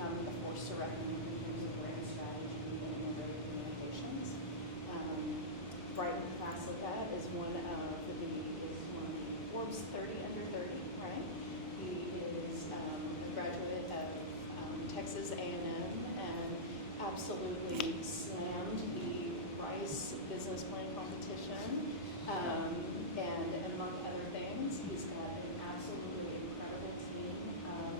become a force to reckon in terms of brand strategy and innovative communications. Bryton Praslicka is one of the Forbes 30 under 30, right? He is a graduate of Texas A&M and absolutely slammed the Rice business plan competition. And among other things, he's got an absolutely incredible team of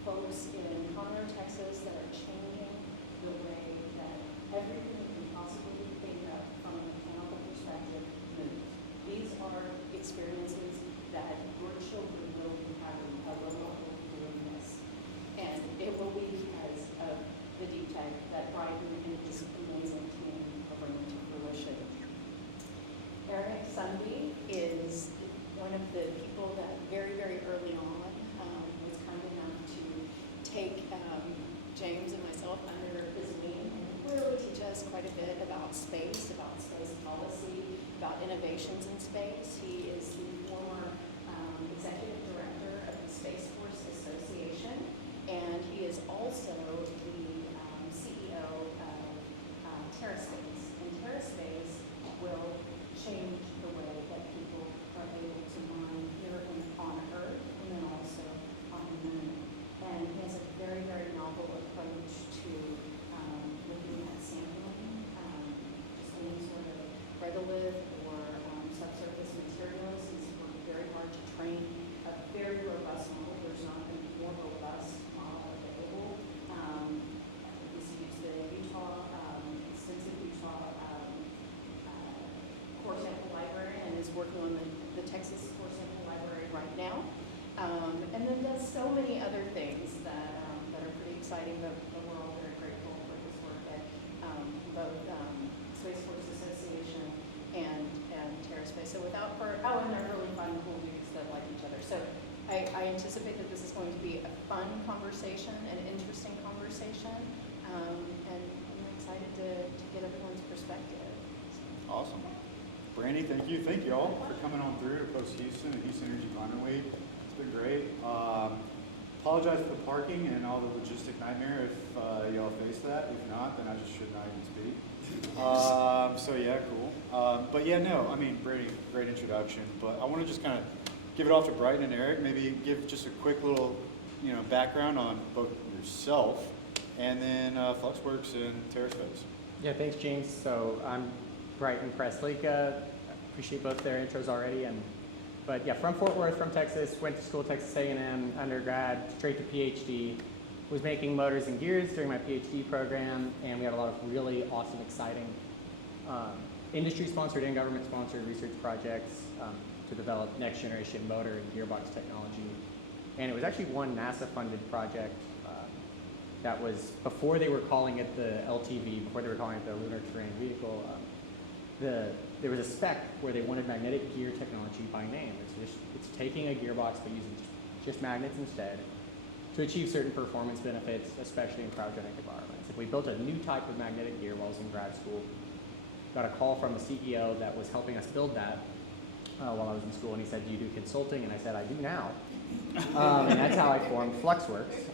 folks in Conroe, Texas that are changing the way that everything you can possibly think of from a mechanical perspective moves. These are experiences that your children will be having. A robot will be doing this. And it will be because of the deep tech that Bryton and his amazing team are bringing to fruition. Eric Sundby is one of the people that very, very early on was kind enough to take James and myself under his wing and really teach us quite a bit about space policy, about innovations in space. He is the former executive director of the Space Force Association, and he is also the CEO of TerraSpace. And TerraSpace will change the way that people are able to mine here on Earth and then also on the moon. And he has a very, very novel approach to looking at sampling, just any sort of regolith or subsurface materials. He's worked very hard to train a very robust model. There's not a more robust model available. He's used the extensive Utah core sample library and is working on the Texas core sample library right now. And then does so many other things that are pretty exciting, but we're all very grateful for his work at both Space Force Association and TerraSpace. So and they're really fun, cool dudes that like each other. So I anticipate that this is going to be a fun conversation, an interesting conversation, and I'm excited to get everyone's perspective. Awesome. Brandy, thank you. Thank you all for coming on through to Post Houston and Houston Energy Climate Week. It's been great. Apologize for the parking and all the logistic nightmare if y'all face that. If not, then I just should not even speak. So yeah, cool. But yeah, no, I mean, Brady, great introduction. But I want to just kind of give it off to Bryton and Eric. Maybe give just a quick little, background on both yourself and then FluxWorks and TerraSpace. Yeah, thanks, James. So I'm Bryton Praslicka. Appreciate both their intros already. But yeah, from Fort Worth, from Texas, went to school at Texas A&M, undergrad, straight to PhD. Was making motors and gears during my PhD program, and we had a lot of really awesome, exciting industry-sponsored and government-sponsored research projects to develop next-generation motor and gearbox technology. And it was actually one NASA-funded project that was before they were calling it the LTV, before they were calling it the Lunar Terrain Vehicle. There was a spec where they wanted magnetic gear technology by name. It's taking a gearbox but using just magnets instead to achieve certain performance benefits, especially in cryogenic environments. If we built a new type of magnetic gear while I was in grad school, got a call from the CEO that was helping us build that while I was in school, and he said, "Do you do consulting?" And I said, "I do now." And that's how I formed FluxWorks.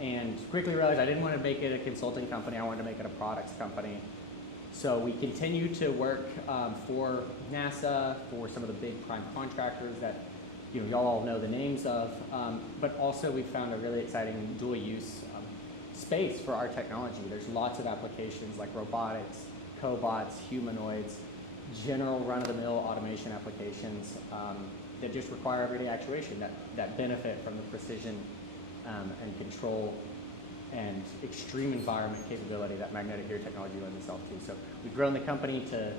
And quickly realized I didn't want to make it a consulting company, I wanted to make it a products company. So we continue to work for NASA, for some of the big prime contractors that y'all all know the names of, but also we found a really exciting dual use space for our technology. There's lots of applications like robotics, cobots, humanoids, general run-of-the-mill automation applications that just require everyday actuation that benefit from the precision and control and extreme environment capability that magnetic gear technology lends itself to. So we've grown the company to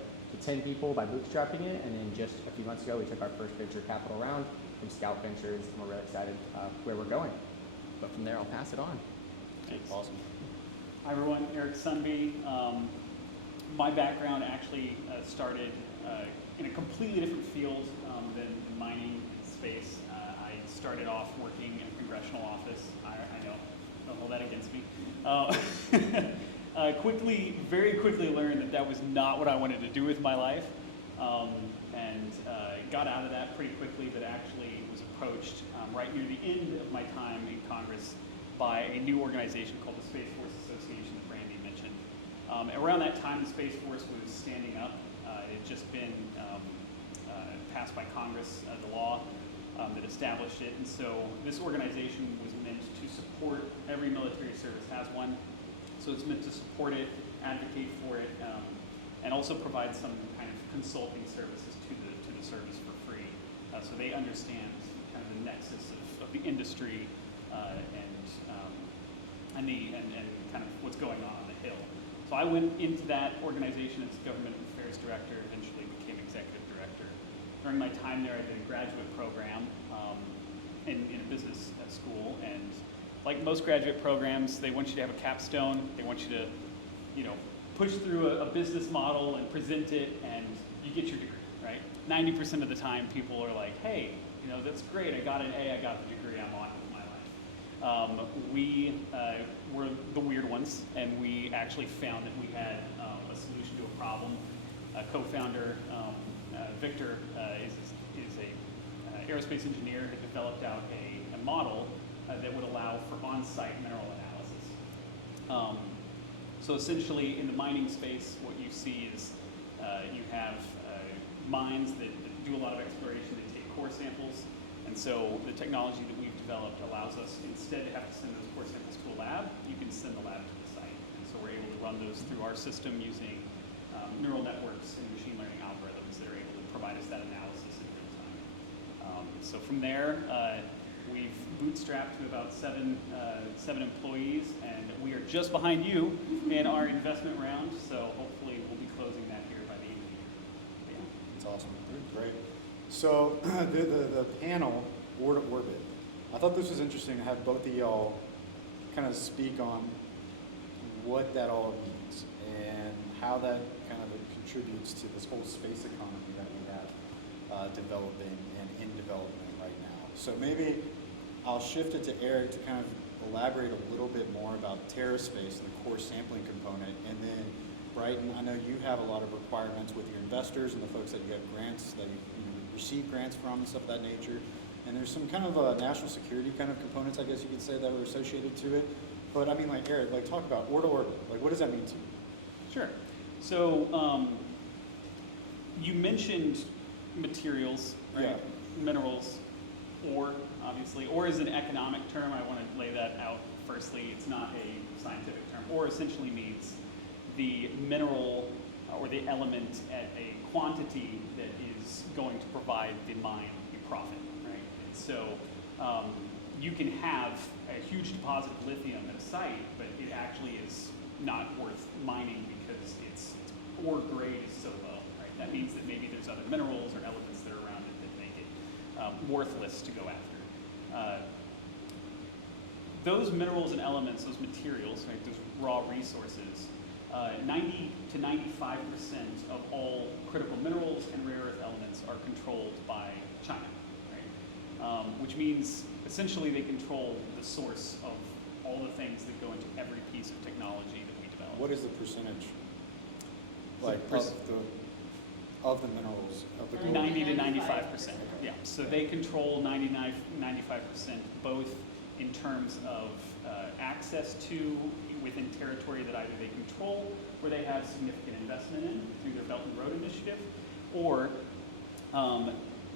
10 people by bootstrapping it, and then just a few months ago we took our first venture capital round from Scout Ventures, and we're really excited where we're going. But from there, I'll pass it on. Thanks. Awesome. Hi everyone, Eric Sundby. My background actually started in a completely different field than mining space. I started off working in a congressional office. I know, don't hold that against me. Very quickly learned that was not what I wanted to do with my life, and got out of that pretty quickly, but actually was approached right near the end of my time in Congress by a new organization called the Space Force Association that Brandy mentioned. Around that time, the Space Force was standing up. It had just been passed by Congress, the law that established it. And so this organization was meant to support, every military service has one, so it's meant to support it, advocate for it, and also provide some kind of consulting services to the service for free. So they understand kind of the nexus of the industry and kind of what's going on the Hill. So I went into that organization as government affairs director, eventually became executive director. During my time there, I did a graduate program in a business school, and like most graduate programs, they want you to have a capstone. They want you to, push through a business model and present it, and you get your degree, right? 90% of the time, people are like, hey, that's great. I got an A. I got the degree. I'm on with my life. We were the weird ones, and we actually found that we had a solution to a problem. A co-founder, Victor, is a aerospace engineer, had developed out a model that would allow for on-site mineral analysis. So essentially, in the mining space, what you see is you have mines that do a lot of exploration. They take core samples, and so the technology that we've developed allows us, instead to have to send those core samples to a lab, you can send the lab to the site. And so we're able to run those through our system using neural networks and machine learning algorithms that are able to provide us that analysis in real time. So from there, we've bootstrapped to about seven employees, and we are just behind you in our investment round. So hopefully we'll be closing that here by the end of the year. Yeah. That's awesome. Great. So the panel, Orbit. I thought this was interesting to have both of y'all kind of speak on what that all means and how that kind of contributes to this whole space economy that we have developing and in development right now. So maybe I'll shift it to Eric to kind of elaborate a little bit more about TerraSpace and the core sampling component, and then Bryton, I know you have a lot of requirements with your investors and the folks that you have grants that you receive grants from and stuff of that nature. And there's some kind of national security kind of components, I guess you could say, that were associated to it. But I mean, like Eric, like talk about orbit. Like, what does that mean to you? Sure. So you mentioned materials, right? Yeah. Minerals, ore, obviously. Ore is an economic term. I want to lay that out firstly. It's not a scientific term. Ore essentially means the mineral or the element at a quantity that is going to provide the mine a profit, right? And so you can have a huge deposit of lithium at a site, but it actually is not worth mining because its ore grade is so low, right? That means that maybe there's other minerals or elements that are around it that make it worthless to go after. Those minerals and elements, those materials, right, those raw resources, 90 to 95% of all critical minerals and rare earth elements are controlled by China, right? Which means essentially they control the source of all the things that go into every piece of technology that we develop. What is the percentage, like of the minerals of the global? 90 to 95%. Yeah. So they control 99, 95% both in terms of access to within territory that either they control or they have significant investment in through their Belt and Road Initiative, or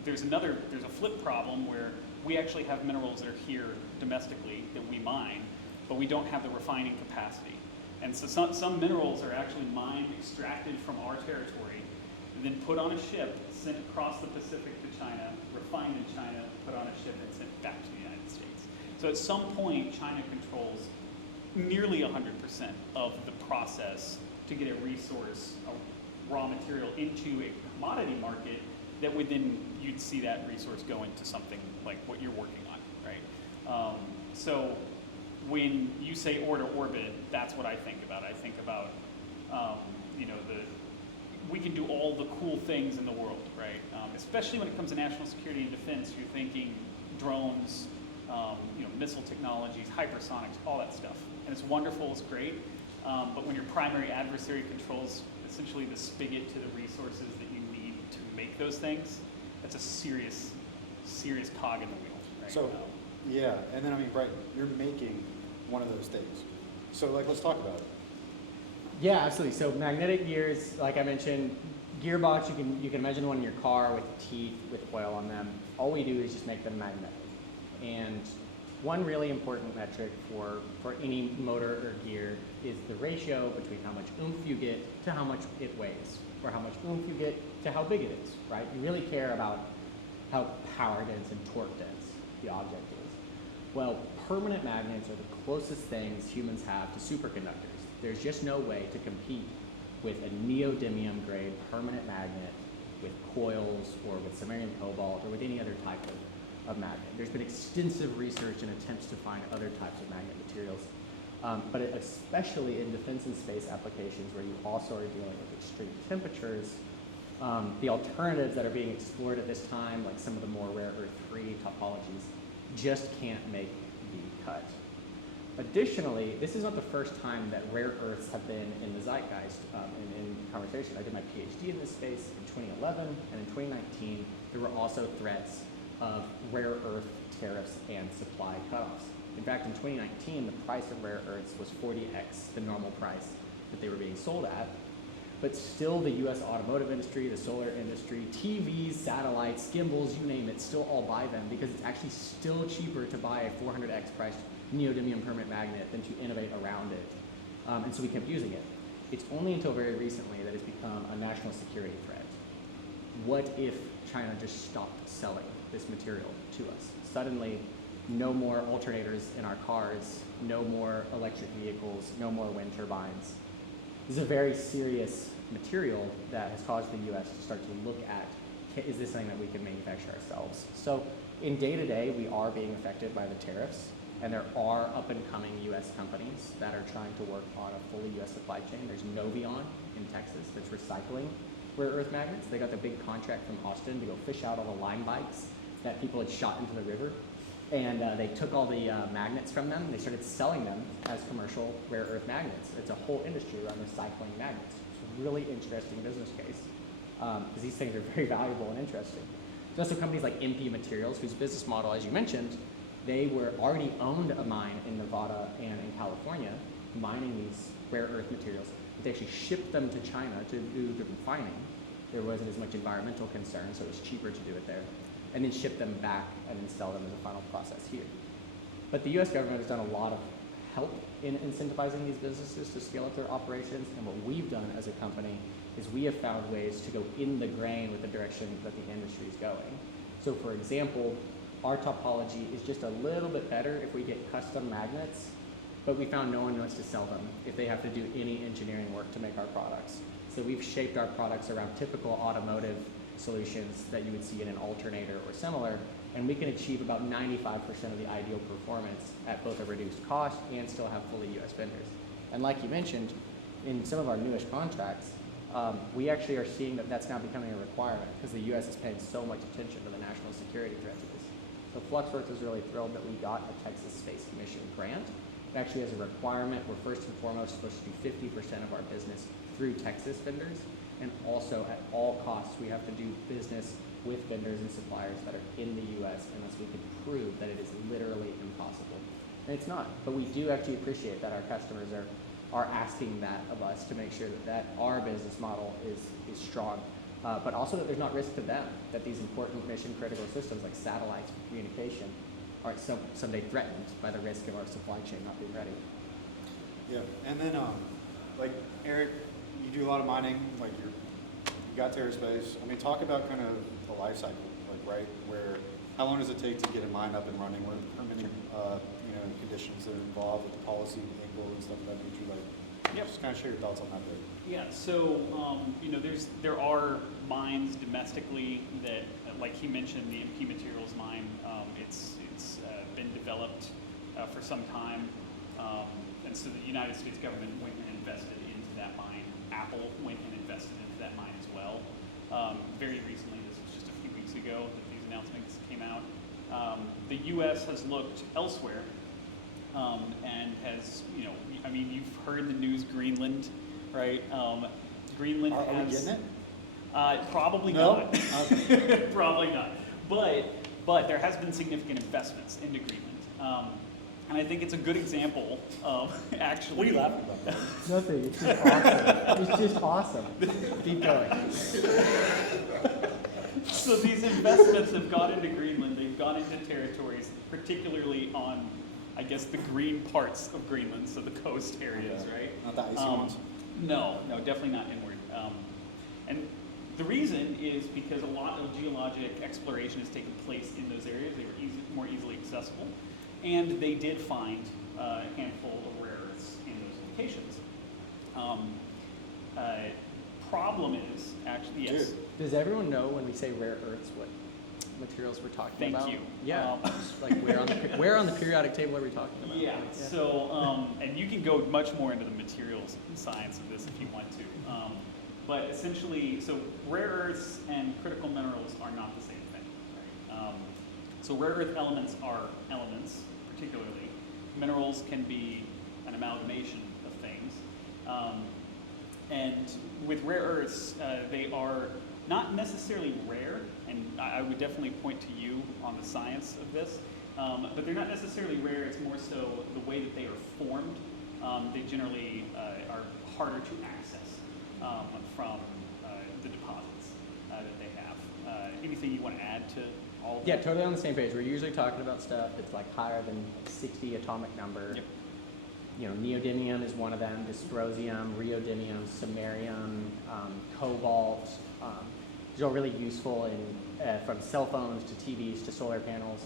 there's a flip problem where we actually have minerals that are here domestically that we mine, but we don't have the refining capacity. And so some minerals are actually mined, extracted from our territory, and then put on a ship, sent across the Pacific to China, refined in China, put on a ship, and sent back to the United States. So at some point, China controls nearly 100% of the process to get a resource, a raw material, into a commodity market that would then, you'd see that resource go into something like what you're working on, right? So when you say ore to orbit, that's what I think about. I think about, we can do all the cool things in the world, right? Especially when it comes to national security and defense, you're thinking drones, missile technologies, hypersonics, all that stuff. And it's wonderful, it's great, but when your primary adversary controls essentially the spigot to the resources that you need to make those things, that's a serious cog in the wheel, right? So, yeah, and then I mean, Bryton, you're making one of those things. So like, let's talk about it. Yeah, absolutely. So magnetic gears, like I mentioned, gearbox, you can imagine one in your car with teeth with oil on them. All we do is just make them magnetic. And one really important metric for any motor or gear is the ratio between how much oomph you get to how much it weighs, or how much oomph you get to how big it is, right? You really care about how power dense and torque dense the object is. Well, permanent magnets are the closest things humans have to superconductors. There's just no way to compete with a neodymium grade permanent magnet with coils or with samarium cobalt or with any other type of magnet. There's been extensive research and attempts to find other types of magnet materials, but especially in defense and space applications where you also are dealing with extreme temperatures, the alternatives that are being explored at this time, like some of the more rare earth-free topologies, just can't make the cut. Additionally, this is not the first time that rare earths have been in the zeitgeist in conversation. I did my PhD in this space in 2011, and in 2019, there were also threats of rare earth tariffs and supply cutoffs. In fact, in 2019, the price of rare earths was 40x the normal price that they were being sold at. But still, the US automotive industry, the solar industry, TVs, satellites, gimbals, you name it, still all buy them because it's actually still cheaper to buy a 400x priced neodymium permanent magnet than to innovate around it. And so we kept using it. It's only until very recently that it's become a national security threat. What if China just stopped selling this material to us? Suddenly, no more alternators in our cars, no more electric vehicles, no more wind turbines. This is a very serious material that has caused the US to start to look at, is this something that we can manufacture ourselves? So in day-to-day, we are being affected by the tariffs, and there are up-and-coming US companies that are trying to work on a fully US supply chain. There's Novion in Texas that's recycling rare earth magnets. They got the big contract from Austin to go fish out all the line bikes that people had shot into the river. And they took all the magnets from them, and they started selling them as commercial rare earth magnets. It's a whole industry around recycling magnets. It's a really interesting business case because these things are very valuable and interesting. There's also companies like MP Materials, whose business model, as you mentioned, they were already owned a mine in Nevada and in California, mining these rare earth materials. But they actually shipped them to China to do the refining. There wasn't as much environmental concern, so it was cheaper to do it there. And then ship them back and then sell them as a final process here. But the US government has done a lot of help in incentivizing these businesses to scale up their operations, and what we've done as a company is we have found ways to go in the grain with the direction that the industry is going. So for example, our topology is just a little bit better if we get custom magnets, but we found no one wants to sell them if they have to do any engineering work to make our products. So we've shaped our products around typical automotive solutions that you would see in an alternator or similar, and we can achieve about 95% of the ideal performance at both a reduced cost and still have fully US vendors. And like you mentioned, in some of our newest contracts, we actually are seeing that that's now becoming a requirement because the US is paying so much attention to the national security threat to this. So FluxWorks is really thrilled that we got a Texas Space Commission grant. It actually has a requirement. We're first and foremost supposed to do 50% of our business through Texas vendors. And also, at all costs, we have to do business with vendors and suppliers that are in the US unless we can prove that it is literally impossible. And it's not, but we do actually appreciate that our customers are asking that of us to make sure that our business model is strong, but also that there's not risk to them, that these important mission critical systems like satellites for communication aren't someday threatened by the risk of our supply chain not being ready. Yeah, and then like Eric, you do a lot of mining, like you got TerraSpace. I mean, talk about kind of the life cycle, like where how long does it take to get a mine up and running? What are the permitting conditions that are involved with the policy angle and stuff of that nature? Like, just kind of share your thoughts on that bit. Yeah, so there are mines domestically that, like he mentioned, the MP Materials mine. It's been developed for some time, and so the United States government went and invested into that mine. Apple went and invested into that mine as well. Very recently, this was just a few weeks ago that these announcements came out. The U.S. has looked elsewhere and has, you've heard the news, Greenland, right? Greenland Are has. we getting it? Probably No? not. Okay. Probably not. But there has been significant investments into Greenland. And I think it's a good example of actually. What are you laughing about? Nothing. It's just awesome. It's just awesome. Keep going. So these investments have gone into Greenland. They've gone into territories, particularly on, I guess, the green parts of Greenland, so the coast areas, right? Not the icy ones. No, definitely not inward. And the reason is because a lot of geologic exploration has taken place in those areas. They were more easily accessible. And they did find a handful of rare earths in those locations. Problem is, actually, yes. Dude. Does everyone know when we say rare earths what materials we're talking Thank about? you. Yeah. Like where on the periodic table are we talking about? Yeah, so, and you can go much more into the materials science of this if you want to. But essentially, so rare earths and critical minerals are not the same thing, right? So rare earth elements are elements, particularly. Minerals can be an amalgamation of things. And with rare earths, they are not necessarily rare, and I would definitely point to you on the science of this, but they're not necessarily rare. It's more so the way that they are formed. They generally are harder to access from the deposits that they have. Anything you want to add to all of Yeah, that? totally on the same page. We're usually talking about stuff that's like higher than 60 atomic number. Yep. You know, neodymium is one of them, dysprosium, rhodium, samarium, cobalt. These are all really useful in from cell phones to TVs to solar panels.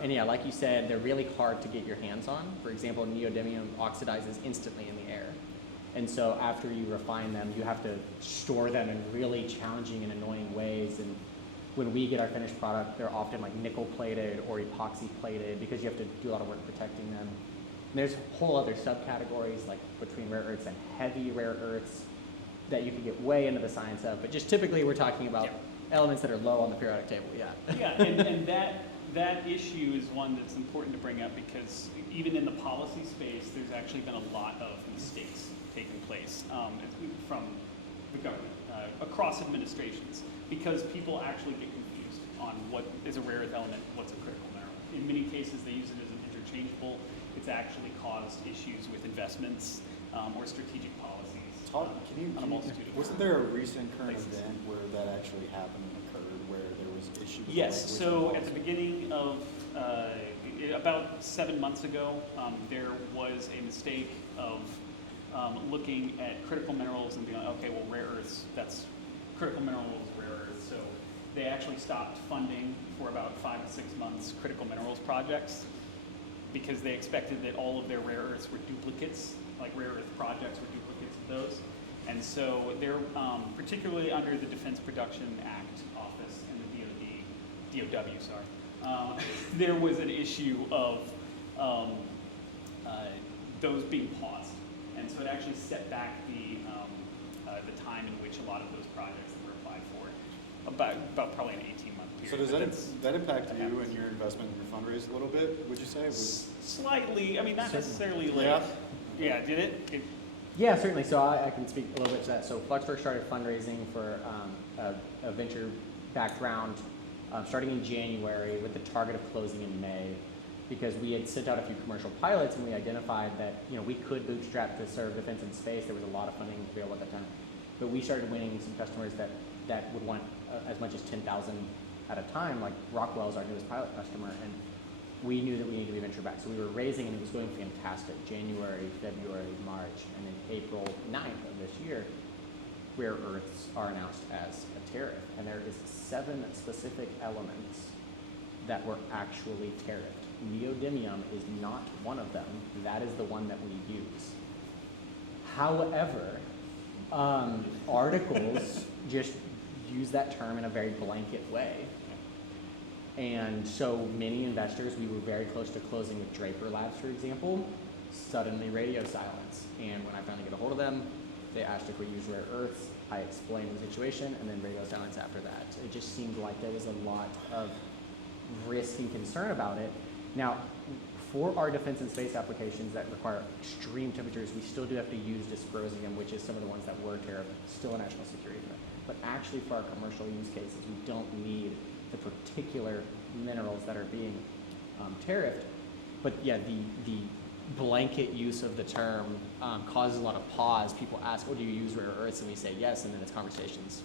And yeah, like you said, they're really hard to get your hands on. For example, neodymium oxidizes instantly in the air. And so after you refine them, you have to store them in really challenging and annoying ways. And when we get our finished product, they're often like nickel plated or epoxy plated because you have to do a lot of work protecting them. And there's whole other subcategories like between rare earths and heavy rare earths that you can get way into the science of. But just typically we're talking about elements that are low on the periodic table, yeah. Yeah, and that issue is one that's important to bring up because even in the policy space, there's actually been a lot of mistakes taking place from the government across administrations because people actually get confused on what is a rare earth element, what's a critical mineral. In many cases, they use it as an interchangeable. It's actually caused issues with investments or strategic policies. Wasn't there a recent current event where that actually happened and occurred, where there was issues? Yes. So at the beginning of about 7 months ago, there was a mistake of looking at critical minerals and being like, okay, well, rare earths, that's critical minerals, rare earths. So they actually stopped funding for about 5 to 6 months critical minerals projects because they expected that all of their rare earths were duplicates, like rare earth projects were duplicates of those. And so they're particularly under the Defense Production Act Office and the DOW, there was an issue of those being paused. And so it actually set back the time in which a lot of those projects that were applied for, about probably an 18-month period. So does that impact you and your investment in your fundraise a little bit, would you say? Slightly. I mean, not necessarily like... Yeah? Yeah, did it? Yeah, certainly. So I can speak a little bit to that. So FluxWorks started fundraising for a venture-backed round starting in January with the target of closing in May because we had sent out a few commercial pilots and we identified that we could bootstrap to serve defense and space. There was a lot of funding available at that time. But we started winning some customers that would want as much as 10,000 at a time, like Rockwell is our newest pilot customer, and we knew that we needed to be venture backed. So we were raising and it was going fantastic. January, February, March, and then April 9th of this year, rare earths are announced as a tariff. And there is 7 specific elements that were actually tariffed. Neodymium is not one of them. That is the one that we use. However, articles just use that term in a very blanket way. And so many investors, we were very close to closing with Draper Labs, for example, suddenly radio silence. And when I finally get a hold of them, they asked if we use rare earths. I explained the situation, and then radio silence after that. It just seemed like there was a lot of risk and concern about it. Now, for our defense and space applications that require extreme temperatures, we still do have to use dysprosium, which is some of the ones that were tariffed, still a national security threat. But actually for our commercial use cases, we don't need the particular minerals that are being tariffed. But yeah, the blanket use of the term causes a lot of pause. People ask, "Oh, do you use rare earths?" And we say yes, and then it's conversations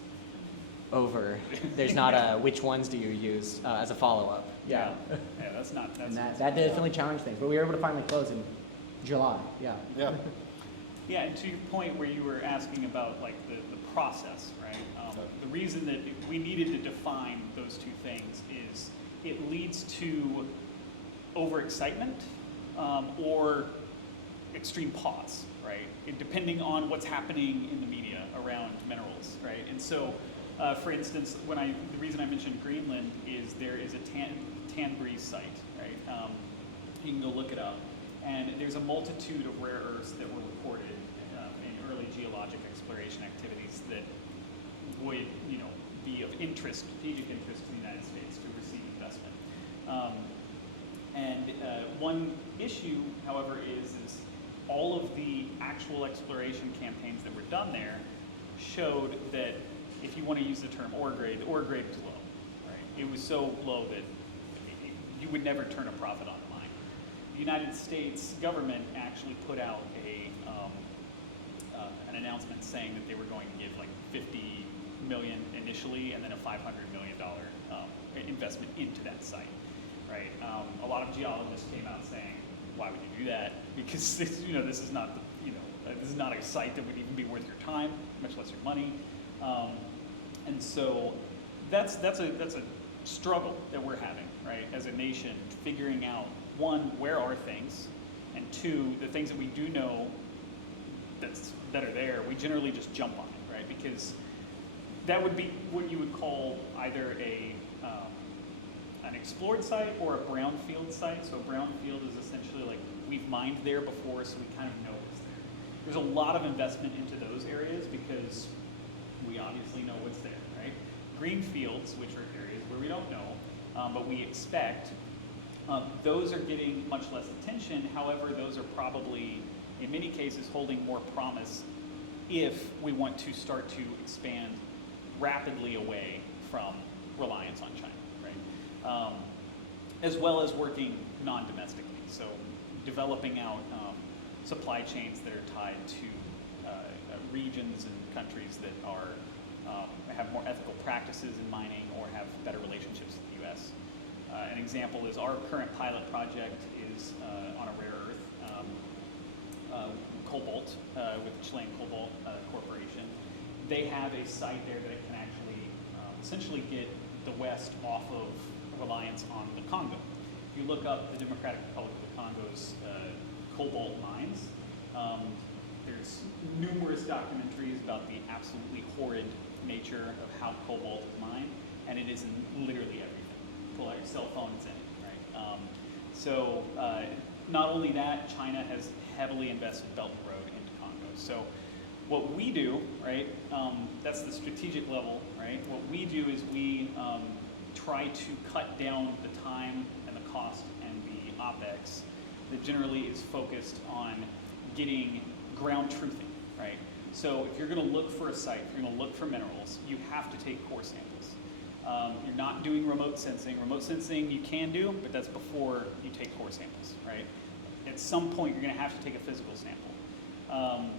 over. There's not a which ones do you use as a follow-up. Yeah. Yeah, that's not. And that definitely challenged things, but we were able to finally close in July. Yeah. Yeah. Yeah, and to your point where you were asking about like the process, right? The reason that we needed to define those two things is it leads to overexcitement or extreme pause, right? Depending on what's happening in the media around minerals, right? And so, for instance, the reason I mentioned Greenland is there is a Tanbreeze site, right? You can go look it up. And there's a multitude of rare earths that were recorded in early geologic exploration activities that would, be of interest, strategic interest to the United States to receive investment. One issue, however, is all of the actual exploration campaigns that were done there showed that if you want to use the term ore grade, the ore grade was low, right? It was so low that you would never turn a profit on the mine. The United States government actually put out an announcement saying that they were going to give like $50 million initially and then a $500 million investment into that site, right? A lot of geologists came out saying, why would you do that? Because this is not this is not a site that would even be worth your time, much less your money. And so that's a struggle that we're having, right, as a nation, figuring out, one, where are things, and two, the things that we do know that are there, we generally just jump on it, right? Because that would be what you would call either an explored site or a brownfield site. So a brownfield is essentially like we've mined there before, so we kind of know what's there. There's a lot of investment into those areas because we obviously know what's there, right? Green fields, which are areas where we don't know, but we expect, those are getting much less attention. However, those are probably, in many cases, holding more promise if we want to start to expand rapidly away from reliance on China, right? As well as working non-domestically. So developing out supply chains that are tied to regions and countries that have more ethical practices in mining or have better relationships with the U.S. An example is our current pilot project is on a rare earth, cobalt, with the Chilean Cobalt Corporation. They have a site there that can actually essentially get the West off of reliance on the Congo. If you look up the Democratic Republic of the Congo's cobalt mines, there's numerous documentaries about the absolutely horrid nature of how cobalt is mined, and it is in literally everything. Pull out your cell phone, it's in it, right? So not only that, China has heavily invested Belt and Road into Congo. So what we do, right, that's the strategic level, right? What we do is we try to cut down the time and the cost and the OpEx that generally is focused on getting ground truthing, right? So if you're going to look for a site, if you're going to look for minerals, you have to take core samples. You're not doing remote sensing. Remote sensing you can do, but that's before you take core samples, right? At some point, you're going to have to take a physical sample.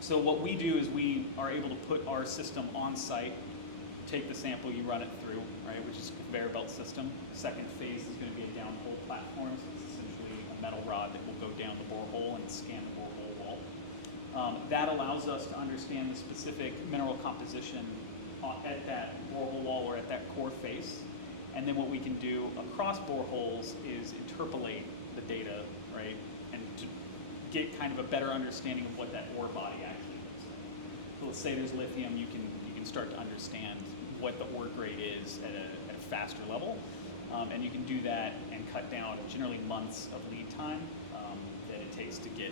So what we do is we are able to put our system on site, take the sample, you run it through, right, which is a conveyor belt system. The second phase is going to be a downhole platform, so it's essentially a metal rod that will go down the borehole and scan the borehole wall. That allows us to understand the specific mineral composition at that borehole wall or at that core face. And then what we can do across boreholes is interpolate the data, right, and to get kind of a better understanding of what that ore body actually looks like. So let's say there's lithium, you can start to understand what the ore grade is at a faster level, and you can do that and cut down generally months of lead time that it takes to get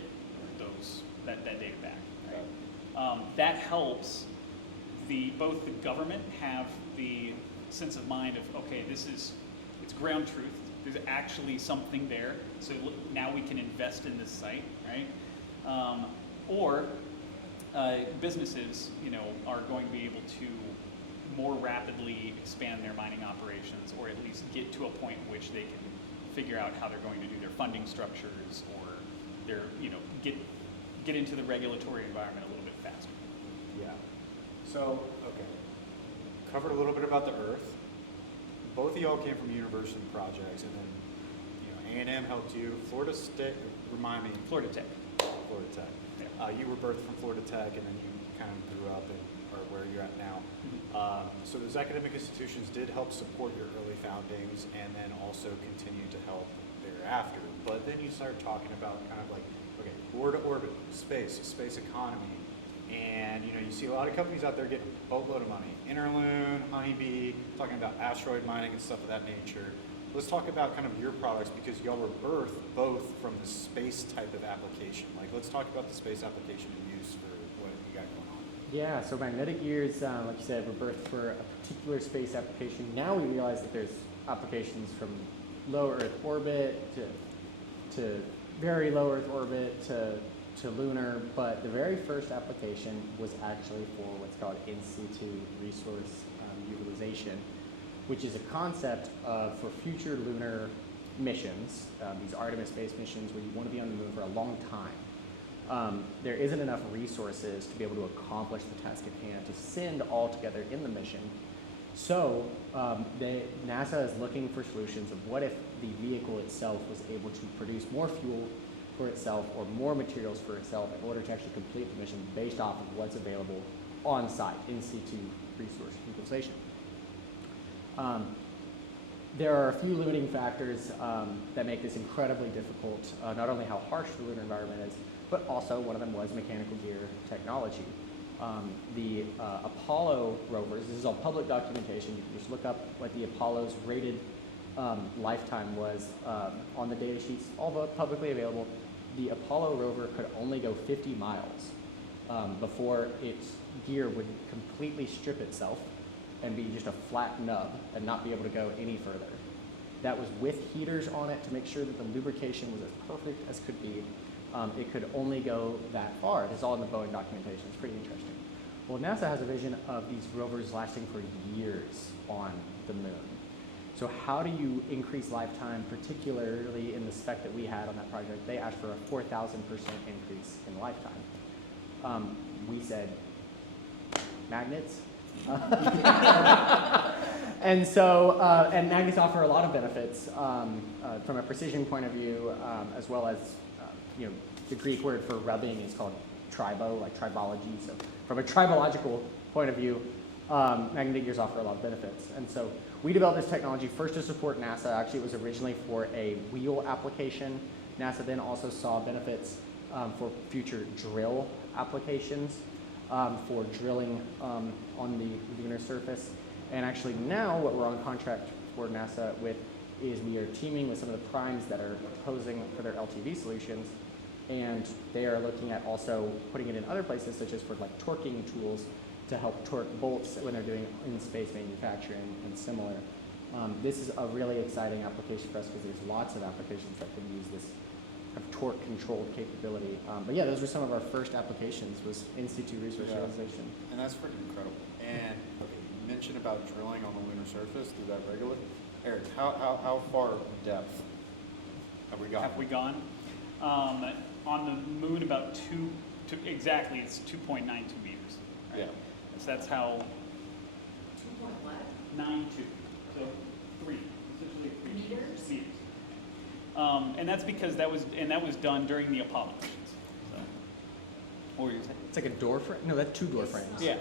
that data back. Right? That helps both the government have the sense of mind of, okay, it's ground truth. There's actually something there, so now we can invest in this site, right? Or businesses, are going to be able to more rapidly expand their mining operations, or at least get to a point in which they can figure out how they're going to do their funding structures or their, get into the regulatory environment a little bit faster. Yeah. So, okay. Covered a little bit about the Earth. Both of y'all came from university projects, and then A&M helped you. Florida State, remind me. Florida Tech. Florida Tech. Yeah. You were birthed from Florida Tech, and then you kind of grew up and are where you're at now. So those academic institutions did help support your early foundings, and then also continue to help thereafter. But then you start talking about kind of like, okay, Florida orbit, space economy, and you see a lot of companies out there getting a boatload of money. Interloon, Honeybee, talking about asteroid mining and stuff of that nature. Let's talk about kind of your products, because y'all were birthed both from the space type of application. Like, let's talk about the space application and use for what you got going on. Yeah, so magnetic gears, like you said, were birthed for a particular space application. Now we realize that there's applications from low Earth orbit to very low Earth orbit to lunar, but the very first application was actually for what's called in situ resource utilization, which is a concept for future lunar missions, these Artemis space missions where you want to be on the moon for a long time. There isn't enough resources to be able to accomplish the task at hand to send all together in the mission. So NASA is looking for solutions of what if the vehicle itself was able to produce more fuel for itself or more materials for itself in order to actually complete the mission based off of what's available on site, in situ resource utilization. There are a few limiting factors that make this incredibly difficult, not only how harsh the lunar environment is, but also one of them was mechanical gear technology. The Apollo rovers, this is all public documentation, you can just look up what the Apollo's rated lifetime was on the data sheets, all publicly available. The Apollo rover could only go 50 miles before its gear would completely strip itself and be just a flat nub and not be able to go any further. That was with heaters on it to make sure that the lubrication was as perfect as could be. It could only go that far. It's all in the Boeing documentation. It's pretty interesting. Well, NASA has a vision of these rovers lasting for years on the moon. So how do you increase lifetime, particularly in the spec that we had on that project? They asked for a 4,000% increase in lifetime. We said, magnets? And so, and magnets offer a lot of benefits from a precision point of view, as well as, the Greek word for rubbing is called tribo, like tribology. So from a tribological point of view, magnetic gears offer a lot of benefits. And so we developed this technology first to support NASA. Actually, it was originally for a wheel application. NASA then also saw benefits for future drill applications, for drilling on the lunar surface. And actually now what we're on contract for NASA with is we are teaming with some of the primes that are proposing for their LTV solutions. And they are looking at also putting it in other places, such as for like torquing tools to help torque bolts when they're doing in-space manufacturing and similar. This is a really exciting application for us because there's lots of applications that can use this kind of torque-controlled capability. But yeah, those were some of our first applications, was in-situ resource utilization. And that's pretty incredible. And okay, you mentioned about drilling on the lunar surface through that regolith. Eric, how far in depth have we gone? Have we gone? On the moon, about exactly, it's 2.92 meters. Right? Yeah. So that's how 2.what? 92. So 3, essentially 3 Meters? And that's because that was done during the Apollo missions. So, what were you saying? It's like a door frame? No, that's 2 door frames. Yeah.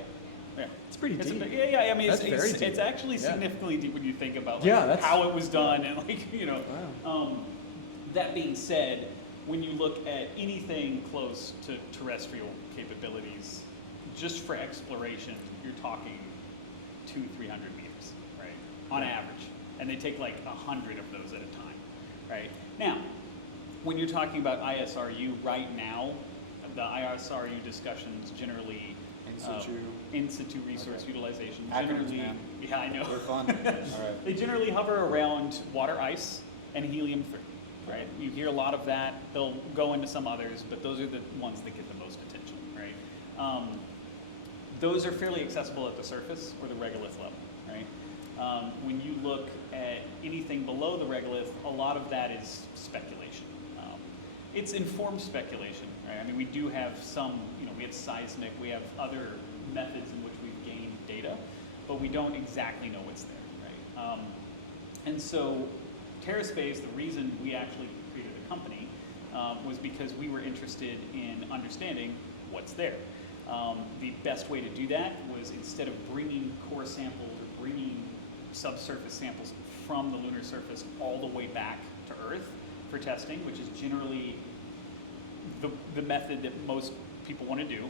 Yeah. It's pretty deep. I mean, That's very deep. it's actually Yeah. significantly deep when you think about how it was done and Wow. That being said, when you look at anything close to terrestrial capabilities, just for exploration, you're talking 200-300 meters, right? On average. And they take like 100 of those at a time, right? Now, when you're talking about ISRU right now, the ISRU discussions generally in situ resource utilization. Acronyms, man. Yeah, I know. They're fun. All right. They generally hover around water ice and helium-3, right? You hear a lot of that. They'll go into some others, but those are the ones that get the most attention, right? Those are fairly accessible at the surface or the regolith level, right? When you look at anything below the regolith, a lot of that is speculation. It's informed speculation, right? I mean, we do have some, we have seismic, we have other methods in which we've gained data, but we don't exactly know what's there, right? And so TerraSpace, the reason we actually created a company was because we were interested in understanding what's there. The best way to do that was, instead of bringing core samples or bringing subsurface samples from the lunar surface all the way back to Earth for testing, which is generally the method that most people want to do,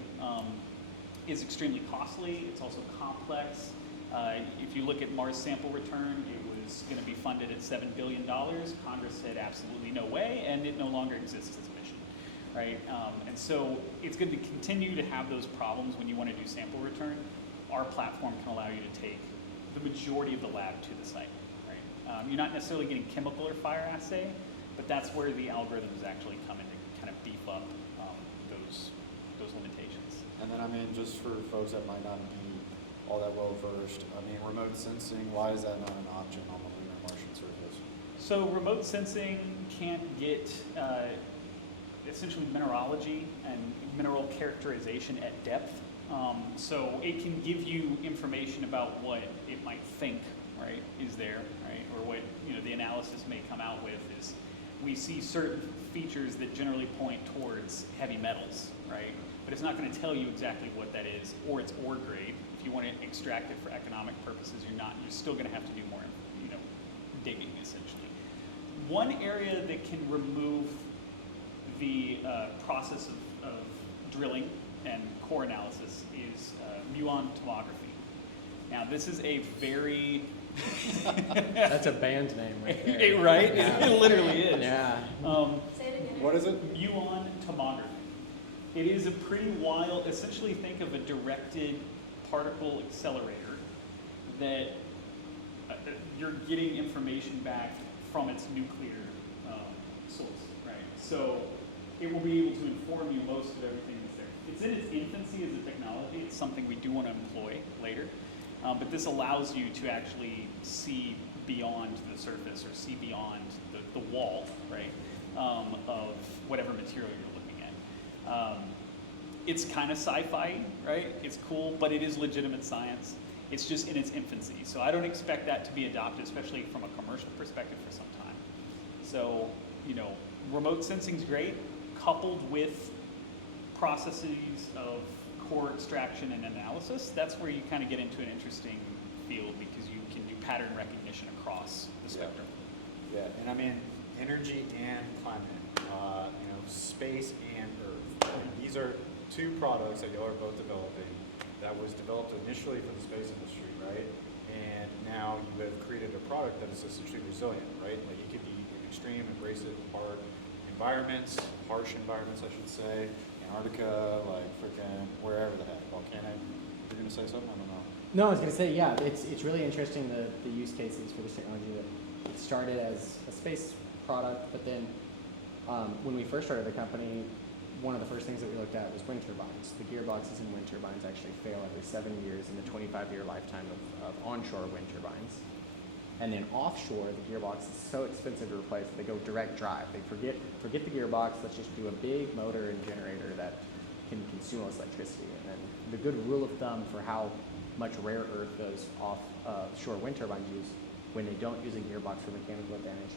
is extremely costly. It's also complex. If you look at Mars sample return, it was going to be funded at $7 billion. Congress said absolutely no way, and it no longer exists as a mission, right? And so it's going to continue to have those problems when you want to do sample return. Our platform can allow you to take the majority of the lab to the site, right? You're not necessarily getting chemical or fire assay, but that's where the algorithms actually come in to kind of beef up those limitations. And then, I mean, just for folks that might not be all that well versed, I mean, remote sensing, why is that not an option on the lunar Martian surface? So remote sensing can't get essentially mineralogy and mineral characterization at depth. So it can give you information about what it might think, right, is there, right, or what the analysis may come out with is, we see certain features that generally point towards heavy metals, right, but it's not going to tell you exactly what that is or its ore grade. If you want to extract it for economic purposes, you're still going to have to do more, digging essentially. One area that can remove the process of drilling and core analysis is muon tomography. Now, this is a very That's a band name right there. right? Yeah. It literally is. Yeah. Say it again. What is it? Muon tomography. It is a pretty wild, essentially think of a directed particle accelerator that you're getting information back from its nuclear source, right? So it will be able to inform you most of everything that's there. It's in its infancy as a technology. It's something we do want to employ later. But this allows you to actually see beyond the surface, or see beyond the wall, right, of whatever material you're looking at. It's kind of sci-fi, right? It's cool, but it is legitimate science. It's just in its infancy. So I don't expect that to be adopted, especially from a commercial perspective, for some time. So, remote sensing's great, coupled with processes of core extraction and analysis. That's where you kind of get into an interesting field, because you can do pattern recognition across the spectrum. Yeah, and I mean, energy and climate, space and Earth. These are two products that y'all are both developing that was developed initially for the space industry, right? And now you have created a product that is essentially resilient, right? Like, it could be in extreme, abrasive, hard environments, harsh environments, I should say, Antarctica, like freaking wherever the heck, volcanic. You're gonna say something? I don't know. No, I was going to say, yeah, it's really interesting, the use cases for this technology. That it started as a space product, but then when we first started the company, one of the first things that we looked at was wind turbines. The gearboxes in wind turbines actually fail every 7 years in the 25-year lifetime of onshore wind turbines. And then offshore, the gearbox is so expensive to replace that they go direct drive. They forget the gearbox, let's just do a big motor and generator that can consume less electricity. And then the good rule of thumb for how much rare earth those offshore wind turbines use when they don't use a gearbox for mechanical advantage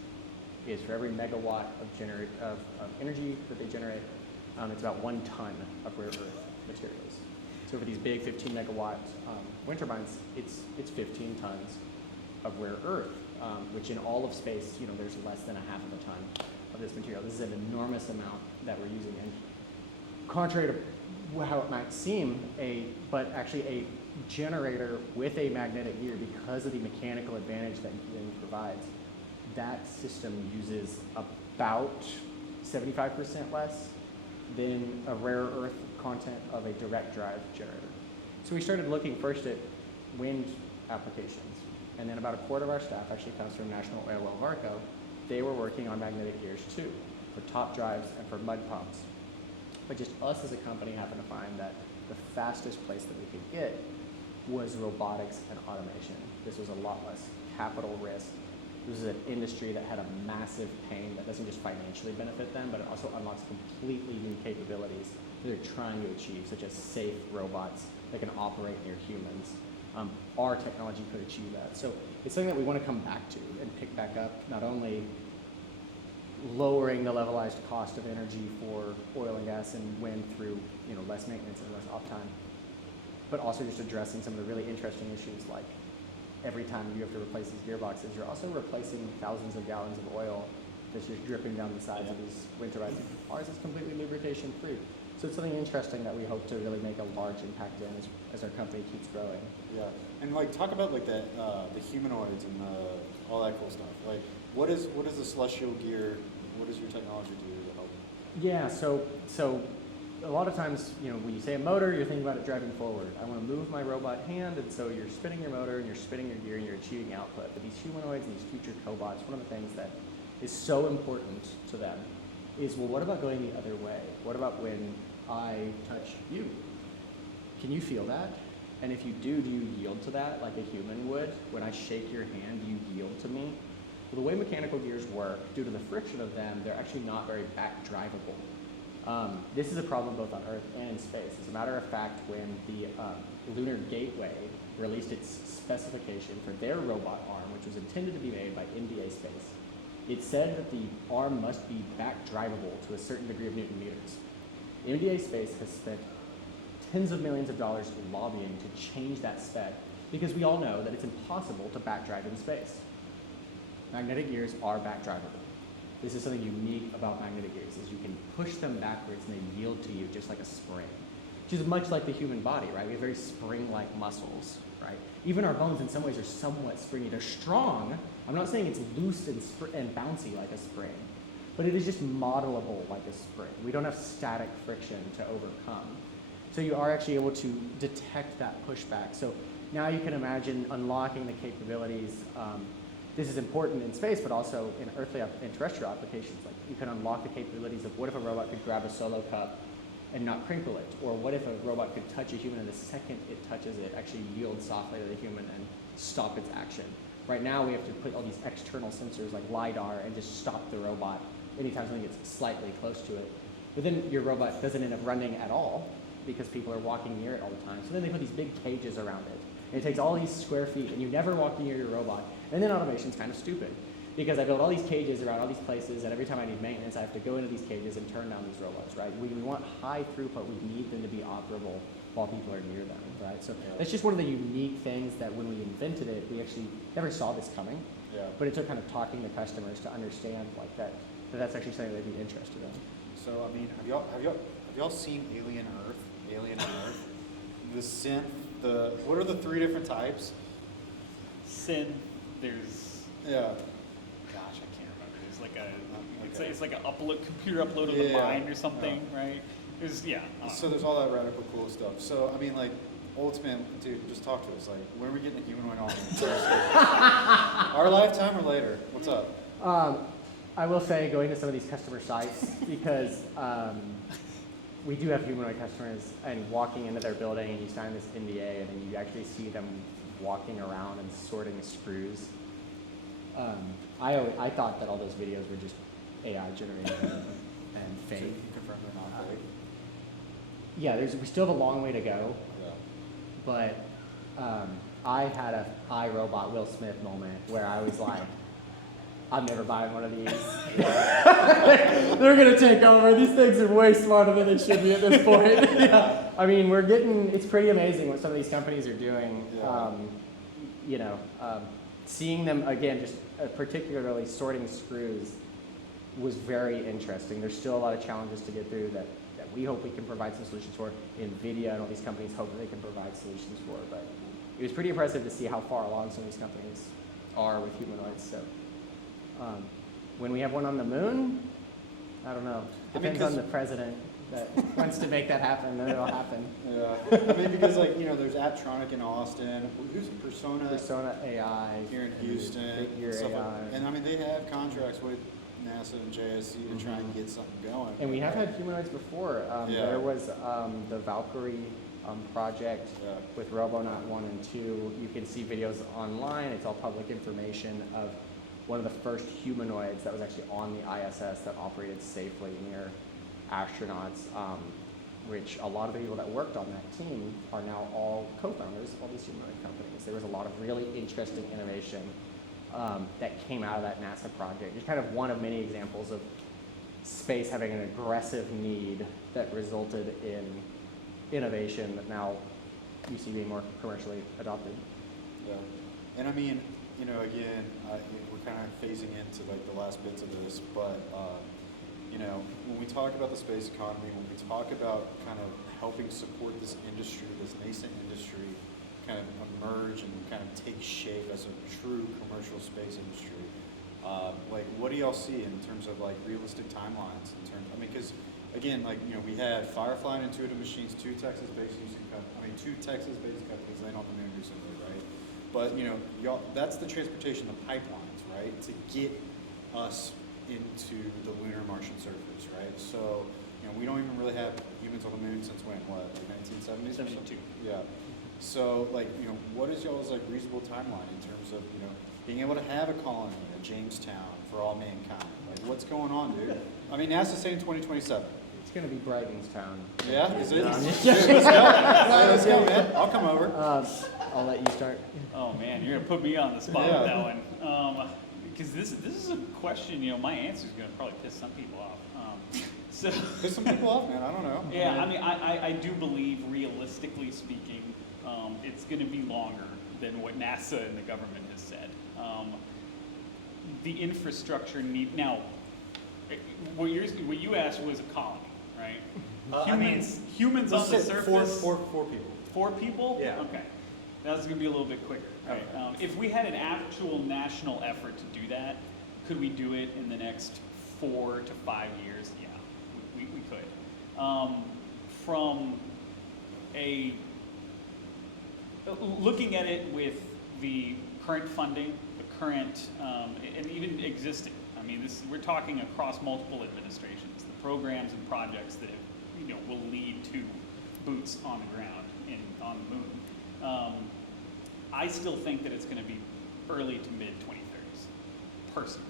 is, for every megawatt of energy that they generate, it's about 1 ton of rare earth materials. So for these big 15 megawatt wind turbines, it's 15 tons of rare earth, which in all of space, there's less than 1/2 of a ton of this material. This is an enormous amount that we're using. And contrary to how it might seem, but actually a generator with a magnetic gear, because of the mechanical advantage that it provides, that system uses about 75% less than a rare earth content of a direct drive generator. So we started looking first at wind applications, and then about 1/4 of our staff actually comes from National Oil Well Varco. They were working on magnetic gears too, for top drives and for mud pumps. But just us as a company happened to find that the fastest place that we could get was robotics and automation. This was a lot less capital risk. This is an industry that had a massive pain that doesn't just financially benefit them, but it also unlocks completely new capabilities that they're trying to achieve, such as safe robots that can operate near humans. Our technology could achieve that. So it's something that we want to come back to and pick back up, not only lowering the levelized cost of energy for oil and gas and wind through less maintenance and less uptime, but also just addressing some of the really interesting issues like every time you have to replace these gearboxes, you're also replacing thousands of gallons of oil that's just dripping down the sides of these wind turbines. Ours is completely lubrication free. So it's something interesting that we hope to really make a large impact in as our company keeps growing. Yeah, and like talk about like the humanoids and all that cool stuff. Like, what is the celestial gear? What does your technology do to help? Yeah, so a lot of times, when you say a motor, you're thinking about it driving forward. I want to move my robot hand, and so you're spinning your motor and you're spinning your gear and you're achieving output. But these humanoids and these future cobots, one of the things that is so important to them is, well, what about going the other way? What about when I touch you? Can you feel that? And if you do you yield to that like a human would? When I shake your hand, do you yield to me? Well, the way mechanical gears work, due to the friction of them, they're actually not very back drivable. This is a problem both on Earth and in space. As a matter of fact, when the Lunar Gateway released its specification for their robot arm, which was intended to be made by MDA Space, it said that the arm must be back drivable to a certain degree of Newton meters. MDA Space has spent tens of millions of dollars lobbying to change that spec because we all know that it's impossible to back drive in space. Magnetic gears are back drivable. This is something unique about magnetic gears, is you can push them backwards and they yield to you just like a spring, which is much like the human body, right? We have very spring-like muscles, right? Even our bones in some ways are somewhat springy. They're strong. I'm not saying it's loose and bouncy like a spring, but it is just modelable like a spring. We don't have static friction to overcome. So you are actually able to detect that pushback. So now you can imagine unlocking the capabilities. This is important in space, but also in earthly and terrestrial applications. Like, you can unlock the capabilities of what if a robot could grab a solo cup and not crinkle it? Or what if a robot could touch a human and the second it touches it, actually yield softly to the human and stop its action? Right now, we have to put all these external sensors like LiDAR and just stop the robot anytime something gets slightly close to it. But then your robot doesn't end up running at all because people are walking near it all the time. So then they put these big cages around it. And it takes all these square feet, and you never walk near your robot. And then automation's kind of stupid, because I build all these cages around all these places, and every time I need maintenance, I have to go into these cages and turn down these robots, right? We want high throughput. We need them to be operable while people are near them, right? So that's just one of the unique things that when we invented it, we actually never saw this coming. Yeah. But it took kind of talking to customers to understand like that's actually something they'd be interested in. So I mean, have y'all seen Alien on Earth? The synth. What are the three different types? Synth. There's Yeah. gosh, I can't remember. There's like it's like a computer upload of the mind or something, right? There's So there's all that radical cool stuff. So I mean, like, ultimate, dude, just talk to us. Like, when are we getting a humanoid on? Our lifetime or later? What's up? I will say, going to some of these customer sites, because we do have humanoid customers, and walking into their building and you sign this NDA and then you actually see them walking around and sorting screws. I thought that all those videos were just AI generated and fake. So you can confirm they're not fake? Yeah, we still have a long way to go, Yeah. but I had a iRobot Will Smith moment where I was like, I'm never buying one of these. They're gonna take over. These things are way smarter than they should be at this point. Yeah. I mean, it's pretty amazing what some of these companies are doing. Yeah. Seeing them, again, just particularly sorting screws was very interesting. There's still a lot of challenges to get through that we hope we can provide some solutions for. NVIDIA and all these companies hope that they can provide solutions for. But it was pretty impressive to see how far along some of these companies are with humanoids. So. When we have one on the moon, I don't know. Depends on the president that wants to make that happen, then it'll happen. Yeah. I mean, because there's Aptronic in Austin. Who's Persona? Persona AI Here in Houston. Figure AI. And I mean, they have contracts with NASA and JSC to try and get something going. And we have had humanoids before. There was the Valkyrie project Yeah. with Robonaut 1 and 2. You can see videos online. It's all public information of one of the first humanoids that was actually on the ISS that operated safely near astronauts, which a lot of the people that worked on that team are now all co-founders of all these humanoid companies. There was a lot of really interesting innovation that came out of that NASA project. It's kind of one of many examples of space having an aggressive need that resulted in innovation that now you see being more commercially adopted. Yeah, and I mean, you know, again, we're kind of phasing into like the last bits of this, but you know, when we talk about the space economy, when we talk about kind of helping support this industry, this nascent industry, kind of emerge and kind of take shape as a true commercial space industry, like what do y'all see in terms of like realistic timelines? In terms, I mean, because again, like, you know, we had Firefly and Intuitive Machines, two Texas-based companies land on the moon recently, right? But, you know, y'all, that's the transportation, the pipelines, right? To get us into the lunar Martian surface, right? So, you know, we don't even really have humans on the moon since when? What, like 1970s? 72. Yeah. So, like, you know, what is y'all's like reasonable timeline in terms of, you know, being able to have a colony at Jamestown for all mankind? Like, what's going on, dude? I mean, NASA's saying 2027. It's going to be Brighton's town. Yeah, is it? No, I'm Dude, just- let's go. Let's go, man. I'll come over. I'll let you start. Oh man, you're gonna put me on the spot Yeah. with that one. Because this is a question, you know, my answer is gonna probably piss some people off. So Piss some people off, man. I don't know. yeah, I mean, I do believe, realistically speaking, it's gonna be longer than what NASA and the government has said. The infrastructure need now. What you asked was a colony, right? Humans on the surface. Four people. 4 people? Yeah. Okay. That's going to be a little bit quicker. Right? If we had an actual national effort to do that, could we do it in the next 4 to 5 years? Yeah, we could. From a looking at it with the current funding, the current, and even existing. I mean, we're talking across multiple administrations. The programs and projects that will lead to boots on the ground on the moon. I still think that it's going to be early to mid 2030s. Personally,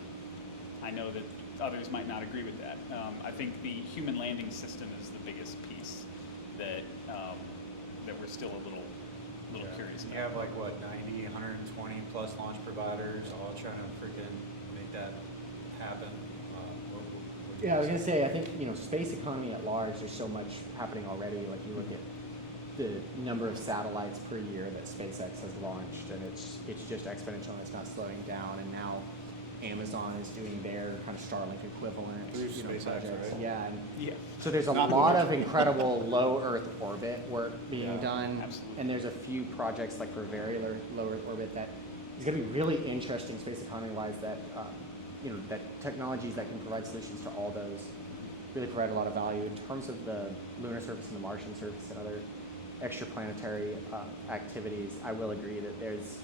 I know that others might not agree with that. I think the human landing system is the biggest piece that we're still a little curious You about. have like what, 90, 120 plus launch providers all trying to freaking make that happen. Yeah, I was gonna say, I think, space economy at large, there's so much happening already. Like, you look at the number of satellites per year that SpaceX has launched, and it's just exponential, and it's not slowing down. And now Amazon is doing their kind of Starlink equivalent Through SpaceX, projects. right? Yeah, and Yeah. so there's a Not the lot one. of incredible low Earth orbit work being Yeah, done, absolutely. and there's a few projects like for very low Earth orbit that is going to be really interesting space economy wise. That that technologies that can provide solutions to all those really provide a lot of value in terms of the lunar surface and the Martian surface and other extraplanetary activities. I will agree that there's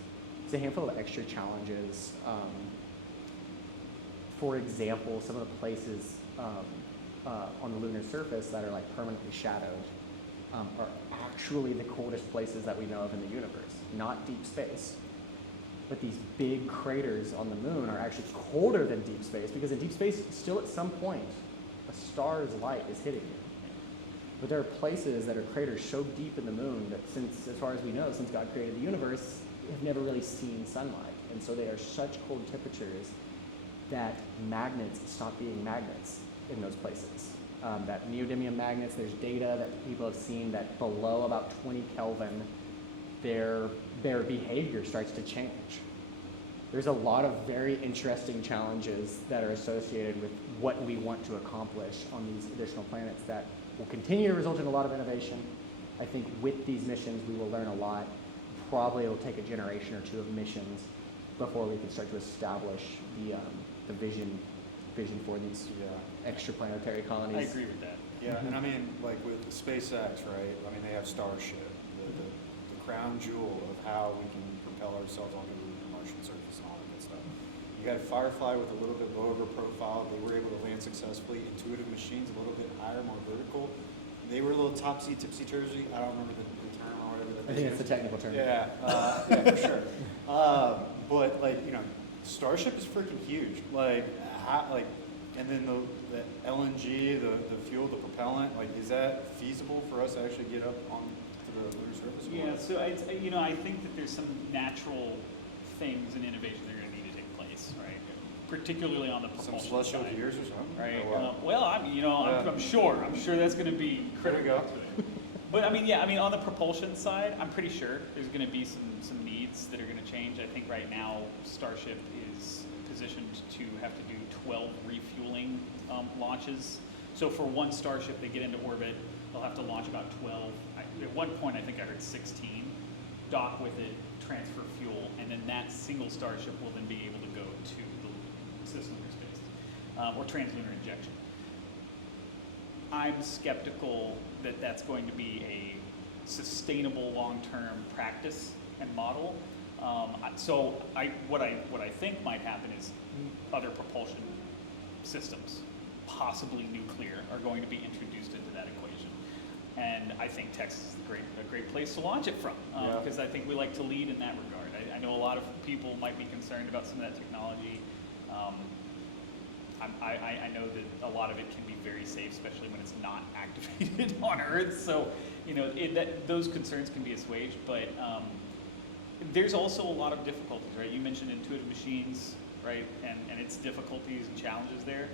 a handful of extra challenges. For example, some of the places on the lunar surface that are like permanently shadowed are actually the coldest places that we know of in the universe, not deep space. But these big craters on the moon are actually colder than deep space, because in deep space, still at some point, a star's light is hitting you. But there are places that are craters so deep in the moon that since, as far as we know, since God created the universe, have never really seen sunlight. And so they are such cold temperatures that magnets stop being magnets in those places. That neodymium magnets, there's data that people have seen that below about 20 Kelvin, their behavior starts to change. There's a lot of very interesting challenges that are associated with what we want to accomplish on these additional planets that will continue to result in a lot of innovation. I think with these missions, we will learn a lot. Probably it'll take a generation or two of missions before we can start to establish the vision for these extraplanetary colonies. I agree with that. Yeah, and I mean, like with SpaceX, right? I mean, they have Starship, the crown jewel of how we can propel ourselves onto the Martian surface and all that good stuff. You got Firefly with a little bit lower of a profile. They were able to land successfully. Intuitive Machines a little bit higher, more vertical. they were a little tipsy-turvy. I don't remember the term or whatever. I think it's the technical term. Yeah, yeah, for sure. But like, you know, Starship is freaking huge. Like, and then the LNG, the fuel, the propellant. Like, is that feasible for us to actually get up on to the lunar surface? Yeah. So I think that there's some natural things and innovation that are going to need to take place, right? Particularly on the propulsion Some celestial side. gears or something, Right. Or what? Well, I'm sure that's going to be critical. There we go. to it. But on the propulsion side, I'm pretty sure there's going to be some needs that are going to change. I think right now Starship is positioned to have to do 12 refueling launches. So for one Starship, they get into orbit, they'll have to launch about 12. At one point, I think I heard 16. Dock with it, transfer fuel, and then that single Starship will then be able to go to the system in space, or translunar injection. I'm skeptical that that's going to be a sustainable long-term practice and model. What I think might happen is other propulsion systems, possibly nuclear, are going to be introduced into that equation. And I think Texas is a great place to launch it from, because I think we like to lead in that regard. I know a lot of people might be concerned about some of that technology. I know that a lot of it can be very safe, especially when it's not activated on Earth. So, those concerns can be assuaged, but there's also a lot of difficulties, right? You mentioned intuitive machines, right? And its difficulties and challenges there.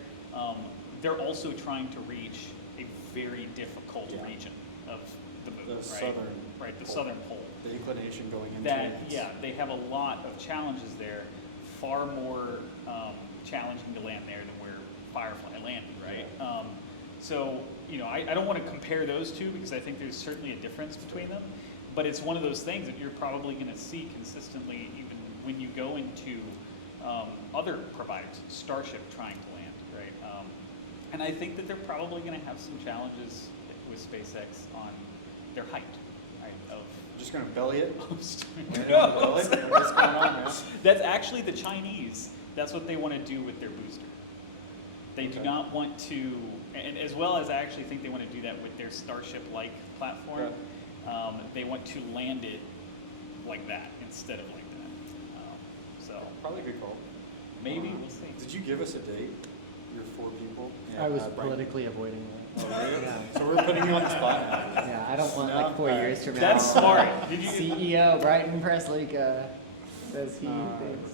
They're also trying to reach a very difficult region of the moon, The right? southern Right, the pole. southern pole. The inclination going into That, it. yeah, they have a lot of challenges there, far more challenging to land there than where Firefly landed, right? I don't want to compare those two because I think there's certainly a difference between them, but it's one of those things that you're probably going to see consistently even when you go into other providers, Starship trying to land, right? And I think that they're probably going to have some challenges with SpaceX on their height, right? I'm just gonna belly it. What's What's going on, man? That's actually the Chinese. That's what they want to do with their booster. They do not want to, and as well as I actually think they want to do that with their Starship-like platform. They want to land it like that instead of like that. So Probably a good call. maybe we'll see. Did you give us a date? Your 4 people? I was Bryton. politically avoiding that. Oh, really? Yeah. So we're putting you on the spot now. Yeah, I don't want No? like 4 years from now. That's smart. Did you? CEO Bryton Praslicka says he thinks.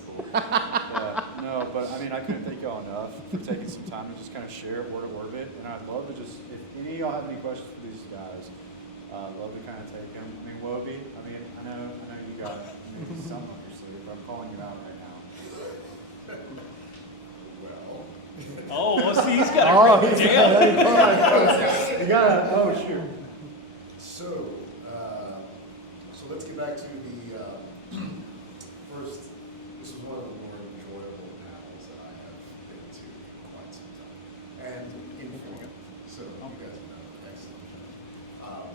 No, but I mean, I couldn't thank y'all enough for taking some time to just kind of share where to orbit. And I'd love to just, if any of y'all have any questions for these guys, I'd love to kind of take them. I mean, Wobie, I know you got maybe some on your sleeve. I'm calling you out right now. Oh, well, see, he's got Oh, to he's damn. You gotta, oh, shoot. So let's get back to the first. This was one of the more enjoyable panels that I have been to in quite some time, and informal. So you guys have done an excellent job.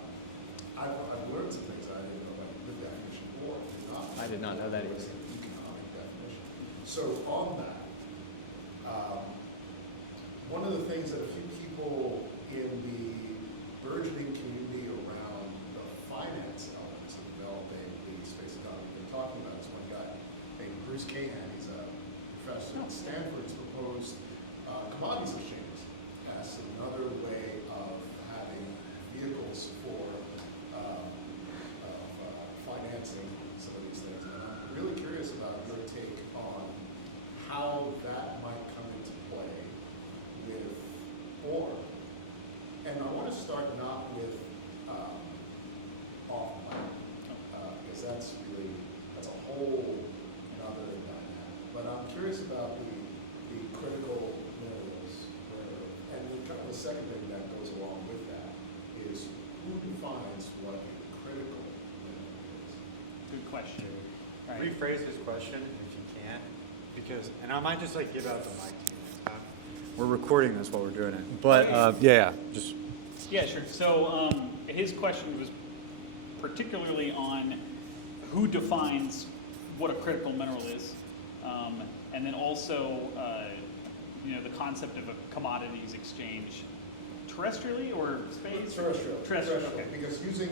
I've learned some things I didn't know about the definition or did not. I did not know that either. It's an economic definition. So on that. One of the things that a few people in the burgeoning community around the finance elements of developing the space economy have been talking about is one guy named Bruce Cahan. He's a professor at Stanford. He's proposed commodities exchanges as another way of having vehicles for financing some of these things. And I'm really curious about your take on how that might come into play with or, and I want to start not with off-line, because that's a whole another dynamic. But I'm curious about the critical minerals, and the second thing that goes along with that is who defines what a critical mineral is? Good question. Right. Rephrase this question if you can, because, and I might just like give out the mic to you next time. We're recording this while we're doing it, but just. Yeah, sure. So his question was particularly on who defines what a critical mineral is, and then also the concept of a commodities exchange terrestrially or space? Terrestrial. Terrestrial, okay. Because using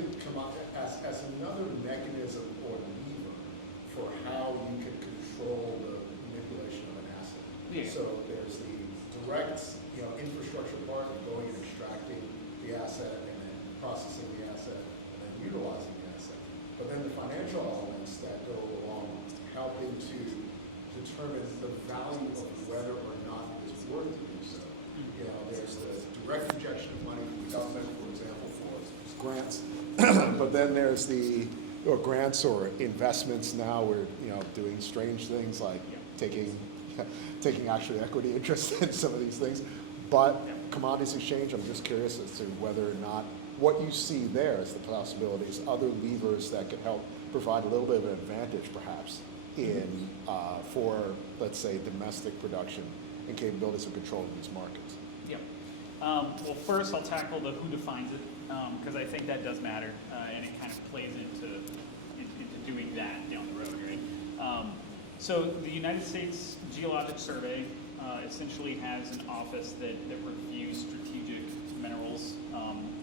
as another mechanism or lever for how you can control the manipulation of an asset. Yeah. So there's the direct, infrastructure part of going and extracting the asset and then processing the asset and then utilizing the asset. But then the financial elements that go along helping to determine the value of whether or not it is worth to do so. There's the direct injection of money from the government, for example, for grants. But then there's the grants or investments now. We're doing strange things like taking actually equity interest in some of these things. But commodities exchange, I'm just curious as to whether or not what you see there as the possibilities, other levers that could help provide a little bit of an advantage perhaps in for, let's say, domestic production and capabilities of controlling these markets. Yeah. Well, first I'll tackle the who defines it, because I think that does matter, and it kind of plays into doing that down the road, right? So the United States Geologic Survey essentially has an office that reviews strategic minerals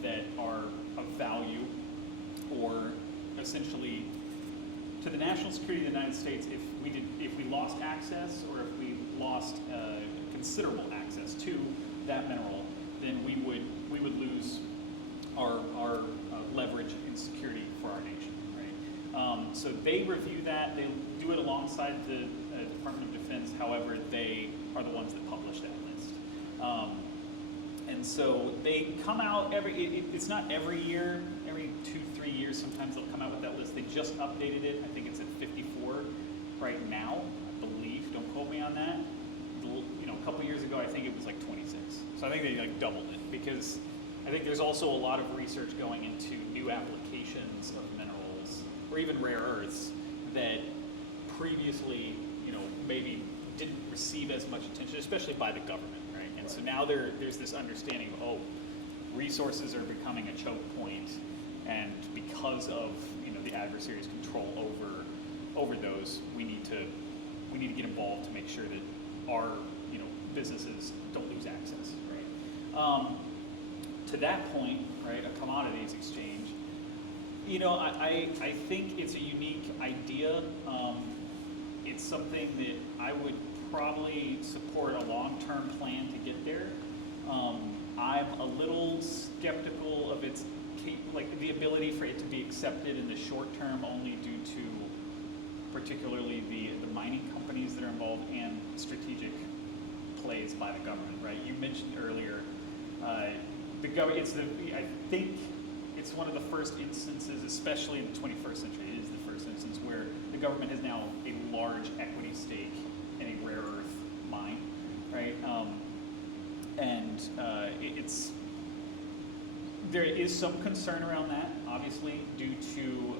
that are of value, or essentially to the national security of the United States. If we lost access, or if we lost considerable access to that mineral, then we would lose our leverage and security for our nation, right? So they review that. They do it alongside the Department of Defense. However, they are the ones that publish that list. And so they come out it's not every year, every 2-3 years, sometimes they'll come out with that list. They just updated it. I think it's at 54 right now, I believe. Don't quote me on that. A couple years ago, I think it was like 26. So I think they doubled it, because I think there's also a lot of research going into new applications of minerals, or even rare earths, that previously, maybe didn't receive as much attention, especially by the government, right? And so now there's this understanding of, resources are becoming a choke point, and because of the adversary's control over those, we need to get involved to make sure that our businesses don't lose access, right? To that point, right, a commodities exchange, I think it's a unique idea. It's something that I would probably support a long-term plan to get there. I'm a little skeptical of its the ability for it to be accepted in the short term, only due to particularly the mining companies that are involved and strategic plays by the government, right? You mentioned earlier the government. I think it's one of the first instances, especially in the 21st century. It is the first instance where the government has now a large equity stake in a rare earth mine, right? There is some concern around that, obviously, due to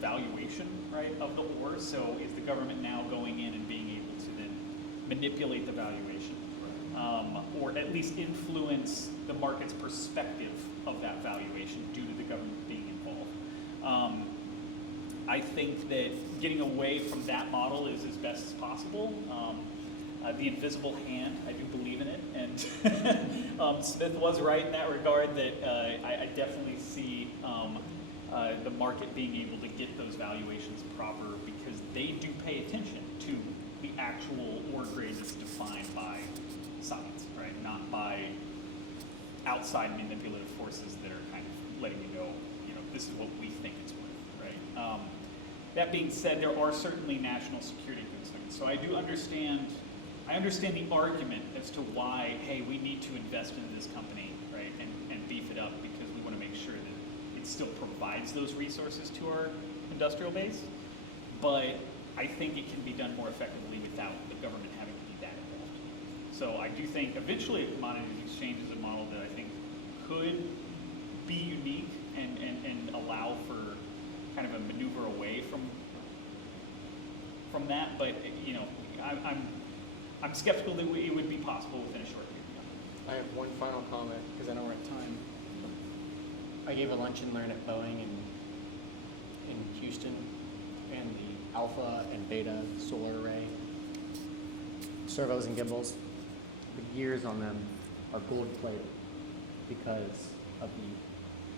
valuation, right, of the ore. So is the government now going in and being able to then manipulate the valuation, or at least influence the market's perspective of that valuation due to the government being involved? I think that getting away from that model is as best as possible. The invisible hand, I do believe in it, and Smith was right in that regard, that I definitely see the market being able to get those valuations proper, because they do pay attention to the actual ore grade that's defined by science, right? Not by outside manipulative forces that are kind of letting you know, this is what we think it's worth, right? That being said, there are certainly national security concerns. So I understand the argument as to why, hey, we need to invest into this company, right, and beef it up, because we want to make sure that it still provides those resources to our industrial base. But I think it can be done more effectively without the government having to be that involved. So I do think eventually a commodities exchange is a model that I think could be unique and allow for kind of a maneuver away from that. But I'm skeptical that it would be possible within a short period. I have one final comment, because I know we're at time. I gave a lunch and learn at Boeing in Houston, and the alpha and beta solar array servos and gimbals, the gears on them are gold plated, because of the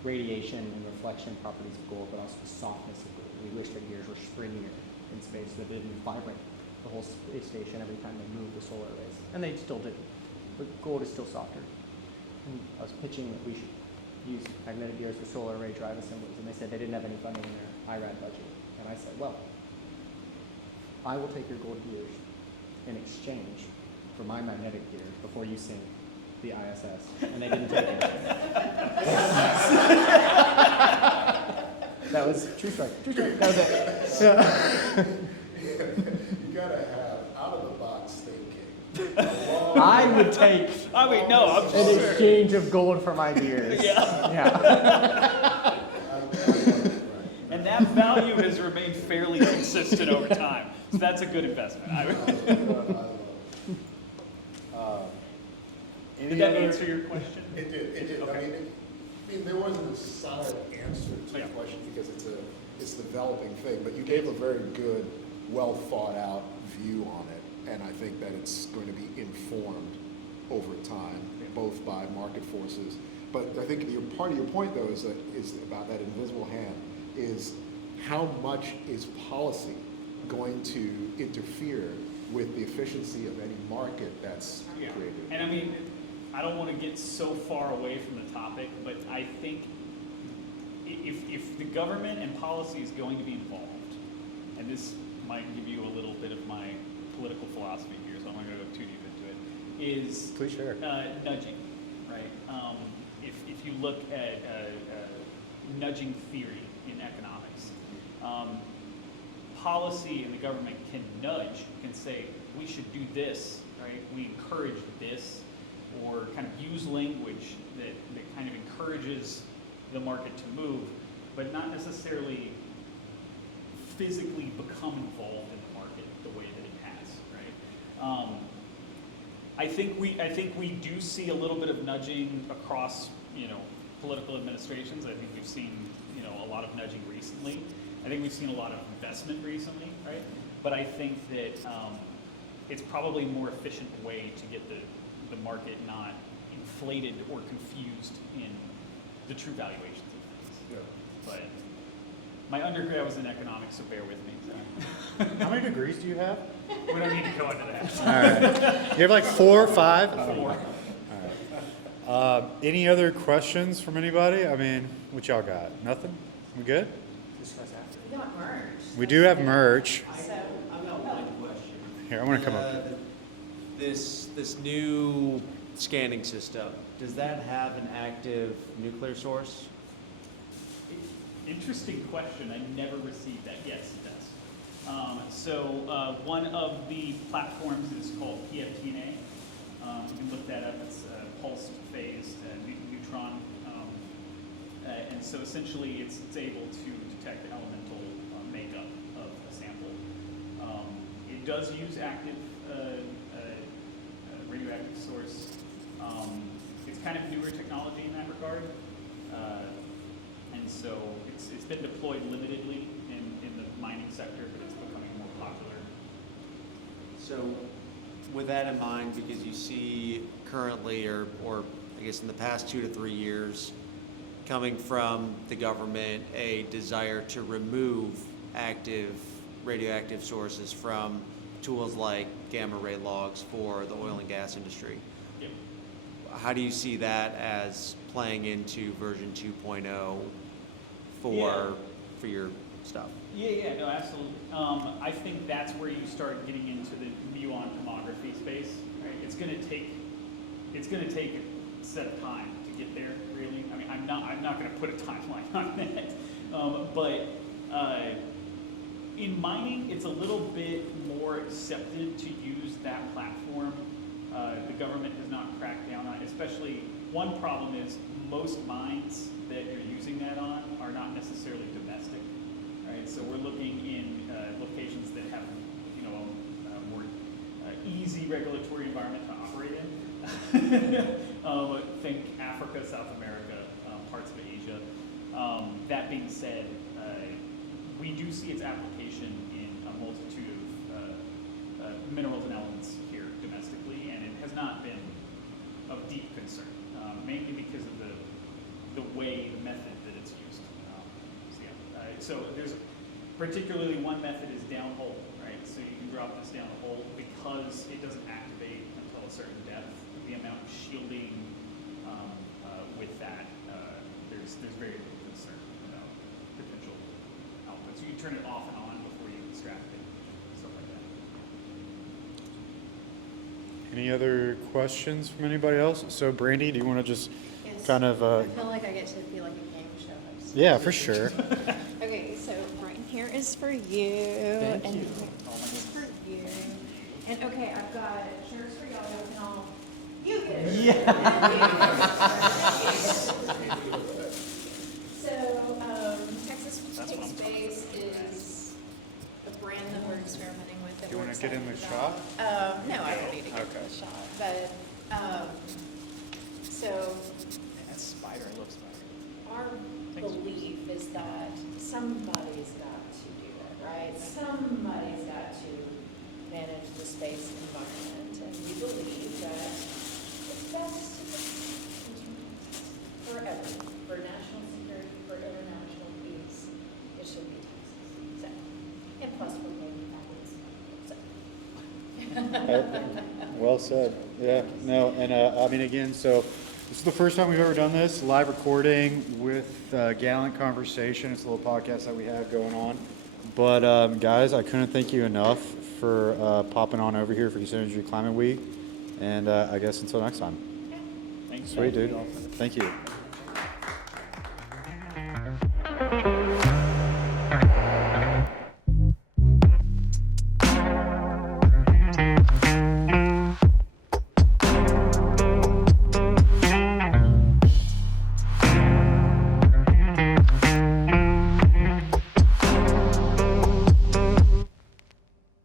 radiation and reflection properties of gold, but also the softness of gold. We wish their gears were springier in space so that they didn't vibrate the whole space station every time they moved the solar arrays. And they still do. But gold is still softer. And I was pitching that we should use magnetic gears for solar array drive assemblies, and they said they didn't have any funding in their IRAD budget. And I said, well, I will take your gold gears in exchange for my magnetic gears before you sink the ISS. And they didn't take it. That was true story. True story. That was it. Yeah. You gotta have out-of-the-box thinking. I would take I mean, no, I'm an sure. exchange of gold for my gears. Yeah. Yeah. And that value has remained fairly consistent over time. So that's a good investment. Did that answer your question? It did. Okay. I mean, there wasn't a solid answer to the Yeah. question because it's a developing thing, but you gave a very good, well thought out view on it, and I think that it's going to be informed over time, both by market forces. But I think part of your point though is about that invisible hand is how much is policy going to interfere with the efficiency of any market that's Yeah. created? And I mean, I don't want to get so far away from the topic, but I think if the government and policy is going to be involved, and this might give you a little bit of my political philosophy here, so I'm not going to go too deep into it, is Please share. nudging, right? If you look at nudging theory in economics, policy and the government can nudge, can say, we should do this, right? We encourage this, or kind of use language that kind of encourages the market to move, but not necessarily physically become involved in the market the way that it has, right? I think we do see a little bit of nudging across, political administrations. I think we've seen, a lot of nudging recently. I think we've seen a lot of investment recently, right? But I think that it's probably a more efficient way to get the market not inflated or confused in the true valuations of things. Yeah. But my undergrad was in economics, so bear with me. So. How many degrees do you have? We don't need to go into that. All right. You have like 4 or 5? Four. Any other questions from anybody? I mean, what y'all got? Nothing? We good? We got merch. We do have merch. So, I've got one question. Here, I want to come up. This new scanning system, does that have an active nuclear source? Interesting question. I never received that. Yes, it does. So one of the platforms is called PFTNA. You can look that up. It's pulsed phased neutron. And so essentially it's able to detect elemental makeup of a sample. It does use active radioactive source. It's kind of newer technology in that regard. And so it's been deployed limitedly in the mining sector, but it's becoming more popular. So with that in mind, because you see currently, or I guess in the past 2 to 3 years, coming from the government, a desire to remove active radioactive sources from tools like gamma ray logs for the oil and gas industry. Yep. How do you see that as playing into version 2.0 for your stuff? Yeah, no, absolutely. I think that's where you start getting into the muon tomography space. Right? It's going to take a set of time to get there. Really, I mean, I'm not going to put a timeline on that. But in mining, it's a little bit more accepted to use that platform. The government has not cracked down on it. Especially, one problem is most mines that you're using that on are not necessarily domestic. Right, so we're looking in locations that have, a more easy regulatory environment to operate in. Think Africa, South America, parts of Asia. That being said, we do see its application in a multitude of minerals and elements here domestically, and it has not been of deep concern, mainly because of the way the method that it's used. So there's particularly one method is downhole, right? So you can drop this down the hole because it doesn't activate until a certain depth. The amount of shielding with that, there's very little concern about potential output. So you turn it off and on before you extract it, stuff like that. Any other questions from anybody else? So Brandy, do you want to just Yes. kind of, I feel like I get to be like a game show host. yeah, for sure. Okay, so Bryton, here is for you. Thank and you. This is for you. And okay, I've got chairs for y'all. You can all, you get it. So, Texas TerraSpace is a brand that we're experimenting with. That Do you we're want to get in the excited shot? about. No, I don't need to get Okay. in the shot. But, so That's spider, I love spider. Our belief is that somebody's got to do it, right? Somebody's got to manage the space environment, and we believe that it's best to just, for everything, for national security, for international peace, it should be Texas. So, and plus we're maybe fabulous. Well said. Yeah, no, and I mean, again, so this is the first time we've ever done this, live recording with Gallant Conversation. It's a little podcast that we have going on. But guys, I couldn't thank you enough for popping on over here for Houston Energy Climate Week. And I guess until next time. Thanks. Sweet, dude. Thank you.